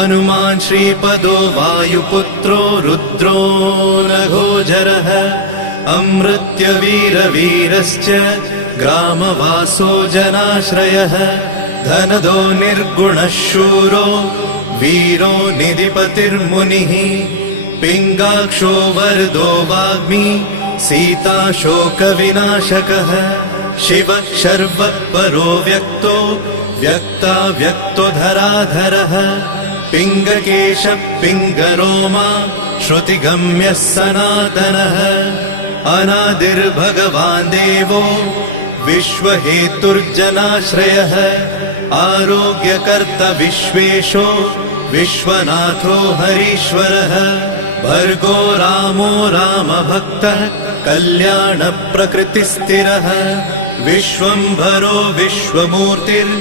हनुमान् श्रीपदो वायुपुत्रो रुद्रो नघोजरः अमृत्यवीरवीरश्च ग्रामवासो जनाश्रयः धनदो निर्गुणः शूरो वीरो निधिपतिर्मुनिः पिङ्गाक्षो वरदो वाग्मी सीताशोकविनाशकः शिवः शर्वपरो व्यक्तो व्यक्ताव्यक्तो धराधरः पिङ्गकेशः पिङ्गरोमा श्रुतिगम्यः सनातनः अनादिर्भगवान् देवो विश्वहेतुर्जनाश्रयः आरोग्यकर्ता विश्वेशो विश्वनाथो हरीश्वरः भर्गो रामो रामभक्तः कल्याणप्रकृतिस्थिरः विश्वम्भरो विश्वमूर्तिर्